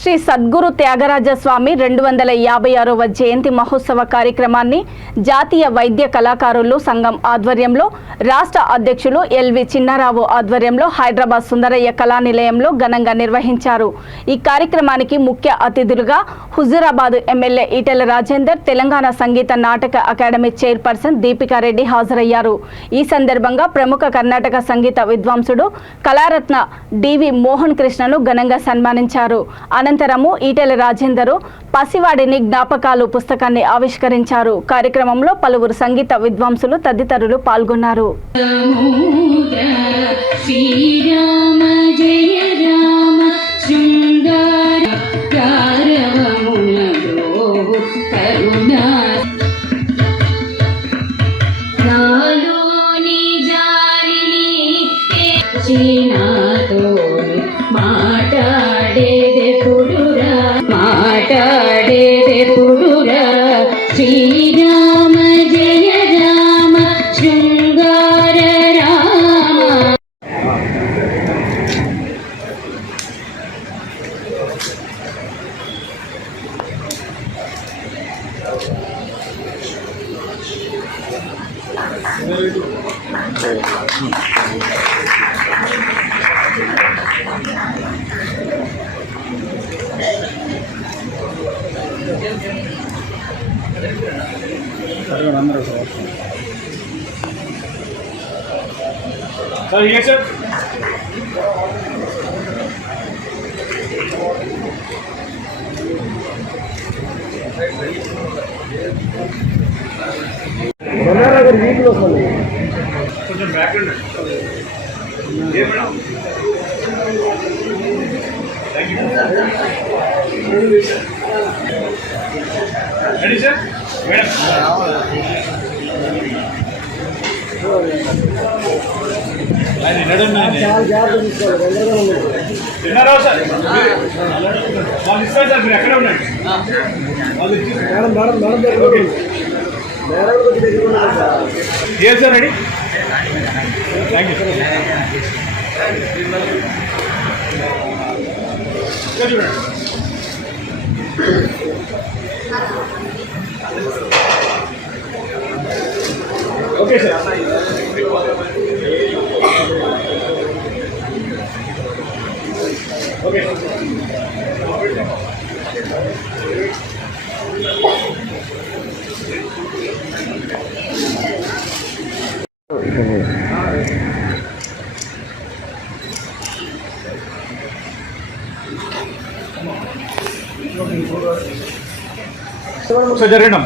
శ్రీ సద్గురు త్యాగరాజ స్వామి 256వ జయంతి మహోత్సవ కార్యక్రమాన్ని జాతీయ వైద్య కళాకారులు సంఘం ఆధ్వర్యంలో రాష్ట్ర అధ్యక్షులు ఎల్వి చిన్నారావు ఆధ్వర్యంలో హైదరాబాద్ సుందరయ్య కళానిలయంలో ఘనంగా నిర్వహించారు. ఈ కార్యక్రమానికి ముఖ్య అతిథులుగా Huzurabad MLA Etela Rajender, Telangana Sangeet Natak academy chairperson Deepika Reddy హాజరయ్యారు. ఈ సందర్భంగా ప్రముఖ కర్ణాటక సంగీత విద్వాంసుడు కళారత్న డివి మోహన్ కృష్ణను ఘనంగా సన్మానించారు. అనంతరము ఈటెల రాజేందర్ పసివాడిని జ్ఞాపకాలు పుస్తకాన్ని ఆవిష్కరించారు. కార్యక్రమంలో పలువురు సంగీత విద్వాంసులు తదితరులు పాల్గొన్నారు. శ్రీరామ జయ రామ శృంగార రామ. Sir, yes, sir. కొంచెం background A madam thank you ready sir madam అది నడున్నాయి తిన్నారా సార్ వాళ్ళు ఇస్తారు సార్ మీరు ఎక్కడ ఉండండి వాళ్ళు ఏ సార్ రెడీ థ్యాంక్ యూ చూడండి ఓకే సార్ ఓకే ఒకసారి జరగడం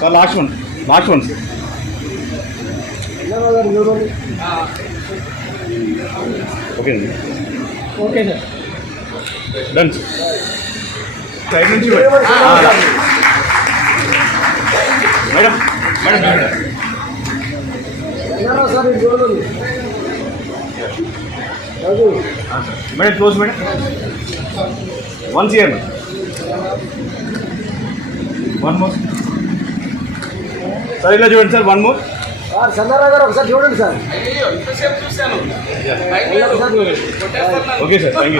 సార్ లాస్ట్ వన్ ఓకే అండి ఓకే సార్ డన్ సైడ్ నుంచి madam madam close madam once year one more sir ఇలా చూడండి సార్ వన్ మోర్ సన్నారావు గారు ఒకసారి చూడండి sir. Okay sir thank you.